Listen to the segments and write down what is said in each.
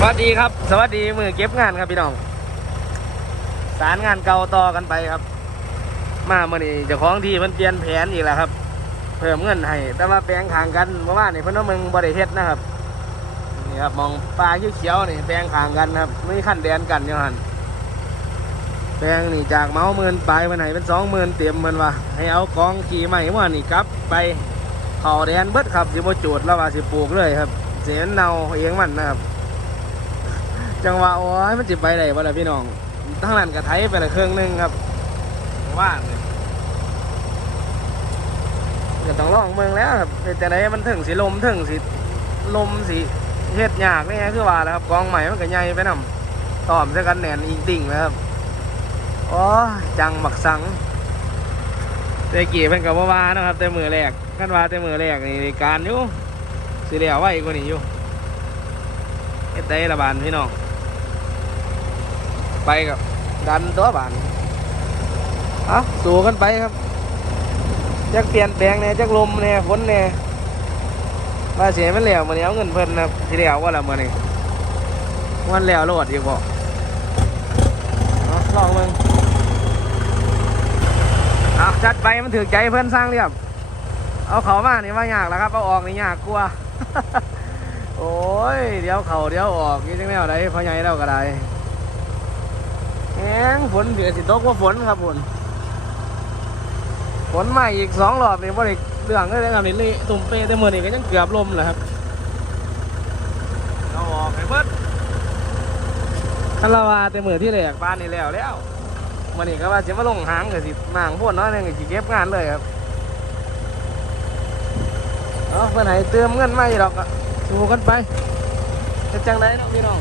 สวัสดีครับ สวัสดีมือเก็บงานครับพี่น้อง สารงานเก่าต่อกันไปครับ มาเมื่อนี้เจ้าของที่มันเปลี่ยนแผนอีกแล้วครับ เพิ่มเงินให้แต่ว่าแปลงขางกันเมื่อวานนี่เพิ่นว่ามึงบริเฮ็ดนะครับนี่ครับมองปลาเขียวๆนี่แปลงขางกันครับไม่ขั้นแดนกันยู่หันแปลงนี่จากเมาหมื่นไปวันไหนเป็นสองหมื่นเตรียมมันว่าให้เอากองขี่ใหม่เมื่อวานนี่กลับ ไปเขาแดนเบิดครับสิบ่จูดแล้วว่าสิปลูกเลยครับ เสียเนาเอียงมันนะครับ จังหวะโอ้ยมันจิไปไหนบ่ล่ะพี่น้องทั้งนั้นกระไทยไปละเครื่องหนึงครับว่างเลยก็ต้องลองเมืองแล้วครับแต่ไหนมันถึงสิลมถึงสิลมสิเฮ็ดยากนี่ไงคือว่าแล้วครับกองใหม่มันก็ใหญ่ไปนำตอมใส่กันแหน่นอิงติ่งแล้วครับโอ้ยจังบักสังแต่กี่เพิ่นก็บ่ว่าเนาะครับแต่มือแรกคันว่าแต่มือแรกนี่การอยู่สิแล้วไว้กว่านี้อยู่เฮ็ดได้ละบานพี่น้อง ไปกับดันตัวบานเอาสู้กันไปครับจักเปลี่ยนแปลงแหน่จักลมแหน่ฝนแหน่ว่าเสียมันแล้วมื้อนี้เอาเงินเพิ่นนะครับสิแล้วว่าละมื้อนี้วันแล้วโลดอีกบ่เอาลองมึงเอาจัดไปมันถือใจเพิ่อนสร้างเรียบ เอาเขามานี่ว่ายากแล้วครับ เอาออกนี่ยากกลัว โอ้ย เดี๋ยวเขาเดี๋ยวออกยี่จังแนวไดพอใหญ่เราก็ได้ หงฝนเดือดสิตกว่าฝนครับฝนฝนใหม่อีกสองรอบนี่บ่ได้เรื่องเลยนะครับนี่เลยตุ่มเปแต่เมื่อนี่ก็ยังเกือบลมแหละครับเราออกให้เบิดคันละวาแต่มือที่แรกบ้านนี่แล้วแล้วมื่อนี้ก็ว่าจะมาลงหางก็สิมางพ่นเนาะเนี่ยก็สิเก็บงานเลยครับเอาเพื่อนไหนเติมเงินไม่หรอกอะสู้กันไปจะจังได้น้องพี่น้อง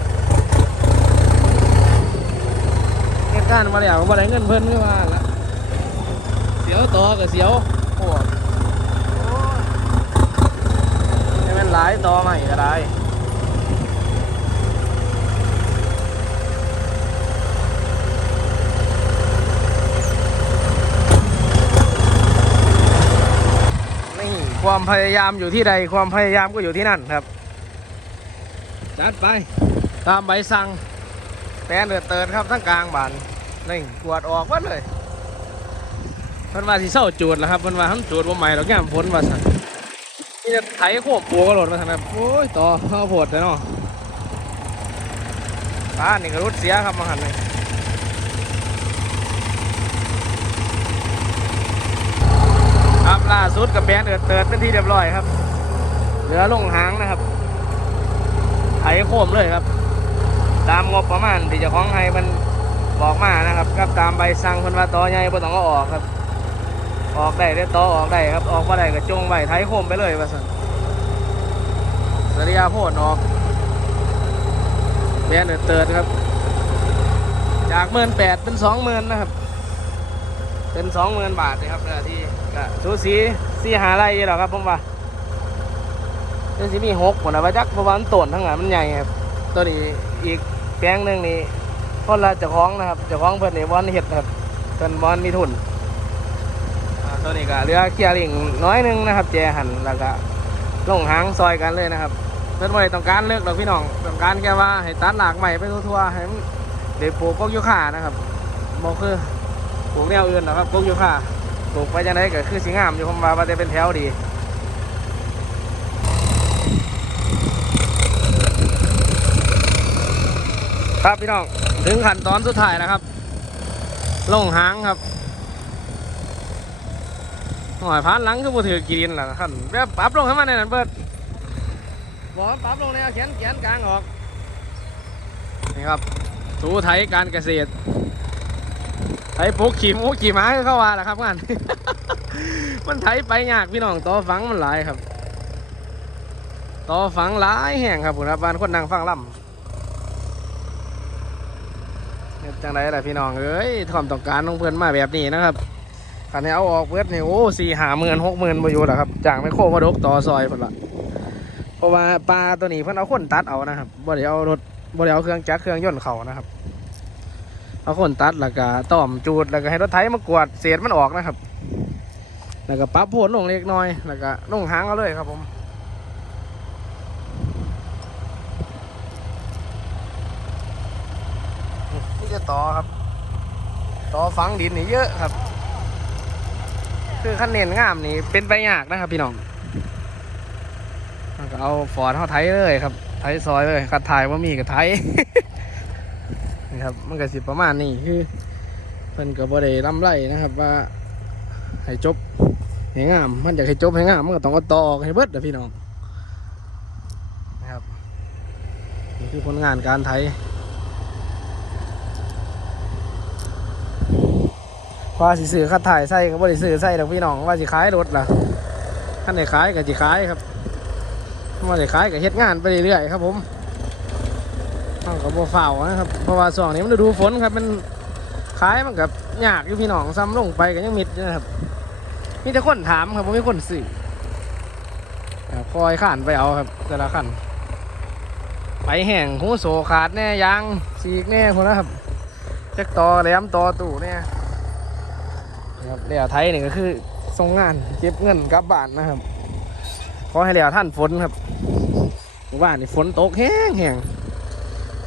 เหตุ การณ์มาแล้วบ่ได้เงินเพิ่นก็ว่าละเสียวต่อกับเสียวโอ้โอ้ยให้มันหลายต่อใหม่ก็ได้นี่ความพยายามอยู่ที่ใดความพยายามก็อยู่ที่นั่นครับ จัดไป ตามใบสั่งแปนเดือดเติร์ดครับทั้งกลางบาน นี่กวาดออกหมดเลยเพิ่นว่าสิเศร้าจูดแล้วครับเพิ่นว่าทั้งจูดว่าใหม่ดอกแก้มพ้นว่าสั่นนี่จะไถโคบปัวกระโดดมาทางนั้นโอ้ยต่อข้าโพดเลยเนาะป้านี่ก็รุดเสียครับมาหันเลยครับล่าสุดกับแปนเดือดเติร์ดเป็นที่เรียบร้อยครับ เหลือลงหางนะครับไถโคมเลยครับ ตามงบประมาณที่เจ้าของให้มัน บอกมานะครับกับตามใบสั่งคนว่าต่อใหญ่บ่ต้องเอาออกครับ ออกได้ได้ต่อออกได้ครับ ออกมาได้ก็จงใบไถโคมไปเลยว่าสั่นสริยาโพดออกแบนเดือดเติร์ดครับ จากหมื่นแปดเป็นสองหมื่นนะครับ เป็นสองหมื่นบาทนะครับเนื้อที่ก็สูสีสีหาไรยู่หรอครับผมว่าเดี๋ยวสิมีหกคนนะว่าจักเพราะว่ามันต้นทั้งหลายมันใหญ่ครับ ตัวนี้อีกแปลงหนึ่งนี่ คนละเจ้าของนะครับเจ้าของเพิ่นนี่บอลเห็ดครับเพิ่นบอลมีทุนตัวนี้ก็เรือเคลียร์ลิงน้อยหนึงนะครับแจหันแล้วก็ลงหางซอยกันเลยนะครับ เพิ่นบ่ได้ต้องการเลิกหรอกพี่น้องต้องการแค่ว่าให้ตัดหลากใหม่ไปทั่วๆให้มันเด็ปลูกกกยูคานะครับบ่คือปลูกแนวอื่นหรอกครับกกยูคาปลูกไปจังไดก็คือสิงามอยู่ผมว่าว่าจะเป็นแถวดี ครับพี่น้องถึงขั้นตอนสุดท้ายแล้วครับลงหางครับหน่อยพันหลังคือบ่ถือกินล่ะขั้นแบบปรับลงให้มันในนั้นเบิดบอกว่าปรับลงในเอาแขนแขนกลางออกนี่ครับถูไถการเกษตรไถปลูกขี่หมูขี่ม้าคือเข้าว่าแหละครับงานมันไถไปยากพี่น้องต่อฝังมันหลายครับต่อฝังหลายแห่งครับผมครับบ้านคนนั่งฟังล่ำ เฮ็ด จังไดล่ะพี่น้องเอ้ยความต้องการของเพื่อนมาแบบนี้นะครับคันให้เอาออกเบิดนี่โอ้สี่หาหมื่นหกหมื่นบ่อยู่หรอครับจางไม่โคมาดกต่อซอยเพิ่นละเพราะว่าปลาตัวนี้เพิ่อนเอาคนตัดเอานะครับบ่ได้เอารถบ่ได้เอาเครื่องจักรเครื่องยนเขานะครับ เอาคนตัดแล้วก็ต้อมจูดแล้วก็ให้รถไถมากวาดเศษมันออกนะครับ แล้วก็ปรับโพดลงเล็กน้อยแล้วก็ลงหางเอาเลยครับผม จะต่อครับ ต่อฝังดินนี่เยอะครับ คือขั้นเน้นงามนี่เป็นไปยากนะครับ พี่น้องมันก็เอาฟอร์ดเขาไทยเลยครับ ไทยซอยเลยคัดถ่ายว่ามีกับไทยนี่ครับ มันก็สิประมาณนี้คือเพิ่นก็บ่ได้ลำไรนะครับ ว่าให้จบให้งาม มันอยากให้จบให้งามมันก็ต้องเอาต่อออกให้เบิดนะพี่น้องนะครับนี่คือผลงานการไทย ว่าสิซื้อคัดถ่ายใส่ก็บ่ได้ซื้อใส่ดอกพี่น้องว่าสิขายรถล่ะท่านได้ขายก็สิขายครับว่าได้ขายก็เฮ็ดงานไปเรื่อยๆครับ ผมต้องก็บ่ฝ้าวนะครับเพราะว่าช่วงนี้มันดูฝนครับ มันขายมันกับยากอยู่พี่น้องซ้ำลงไปก็ยังมิดนะครับมีแต่คนถามครับบ่มีคนซื้อคอยข้านไปเอาครับ แต่ละคันไปแห้งหูโซขาดแน่ยางสีกแน่คนนะครับจักต่อแหลมต่อตู่เนี่ย ครับเหลียวไทยนี่ก็คือส่งงานเก็บเงินกลับบ้านนะครับขอให้เหลียวท่านฝนครับหมู่บ้านนี่ฝนตกแห้งแห้ง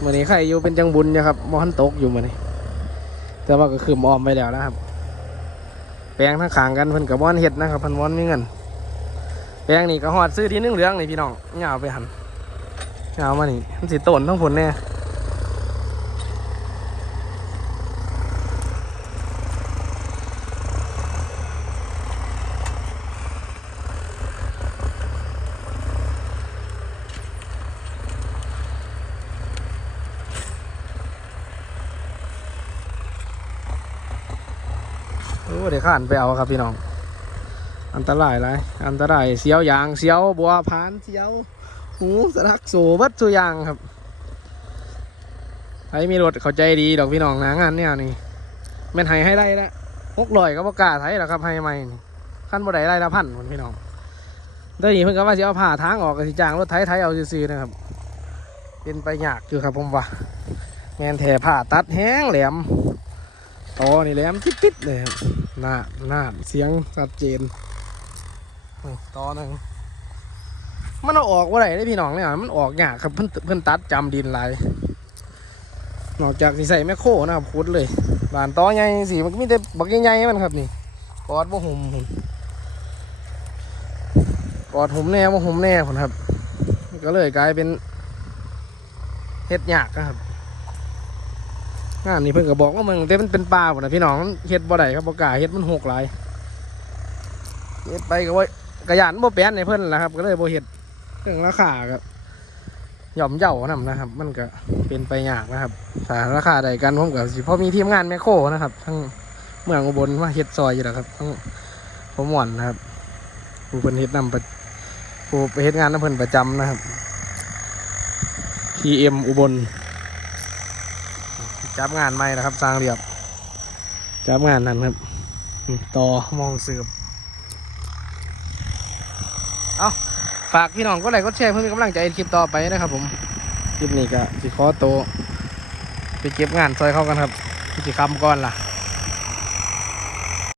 มื่อนี้ใครอยู่เป็นจังบุญอยู่ครับมอนตกอยู่มื่อนี้แต่ว่าก็คือมอมไปแล้วนะครับ แปลงทั้งขางกันเพิ่นกับมอนเห็ดนะครับเพิ่นมอนมีเงิน แปลงนี่ก็หอดซื้อที่นึ่งเหลืองนี่พี่น้องเงาไปหันเงามานี่มันสิต้นทั้งผลแน่ เดี๋ยวข้านไปเอาครับพี่น้อง อันตรายไรอันตรายเสียวยางเสียวบัวพานเสียว หูสลักโซเบัตัวยางครับใครมีรถเข้าใจดีดอกพี่น้องนะงานเนี่ยนี่แม่นไห้ให้ได้ละหกลอยก็บ่กล้าไทยหรอครับให้ใหม่ขั้นบ่ได้ไล่ละพันคนพี่น้องเดี๋ยวนี้เพิ่นก็ว่าสิเอาผ่าทางออกกับสิจางรถไถไถเอาซื่อนะครับ เป็นไปยากอยู่ครับผมว่าแมนแถผ่าตัดแห้งแหลม ตอนี่แหลมจิ๊บปิดเลยครับหน้าหน้าเสียงชัดเจนตอหนึ่งมันเอาออกว่าไรได้พี่น้องเนี่ยมันออกยากครับเพิ่นเพิ่นตัดจำดินลายนอกจากสิใส่แมคโคนะครับคุดเลยบานตอใหญ่สิมันมีแต่บักใหญ่ๆมันครับนี่กอดบ่หุ่มหุมกอดหุ่มแน่บ่หุ่มแน่ผลครับ ก็เลยกลายเป็นเฮ็ดยากครับ งานนี้เพิ่นก็บอกว่ามึงแต่มันเป็นปลาหมดนะพี่น้องเฮ็ดบ่ได้ครับบ่กล้าเฮ็ดมันหกหลายเฮ็ดไปก็ว่ากระยานบ่แปลนในเพิ่นแหละครับ ก็เลยบ่เฮ็ดเรื่องราคาก็ย่อมเย่านํนะครับ มันก็เป็นไปยากนะครับถ้าราคาใดกันผมก็สิพอมีทีมงานแมคโครนะครับ ทั้งเมืองอุบลมาเฮ็ดซอยอยู่แล้วครับทั้งผมหม่อนนะครับผู้เพิ่นเฮ็ดนำประผู้ไปเฮ็ดงานนำเพิ่นประจำนะครับ PM อุบล จับงานใหม่นะครับสร้างเรียบ จับงานนั่นครับต่อมองเสือบเอาฝากพี่น้องก็ไลค์ก็แชร์เพื่อเป็นกำลังใจคลิปต่อไปนะครับผมคลิปนี้ก็สิขอโตวไปเก็บงานซอยเข้ากันครับสิคำก่อนล่ะ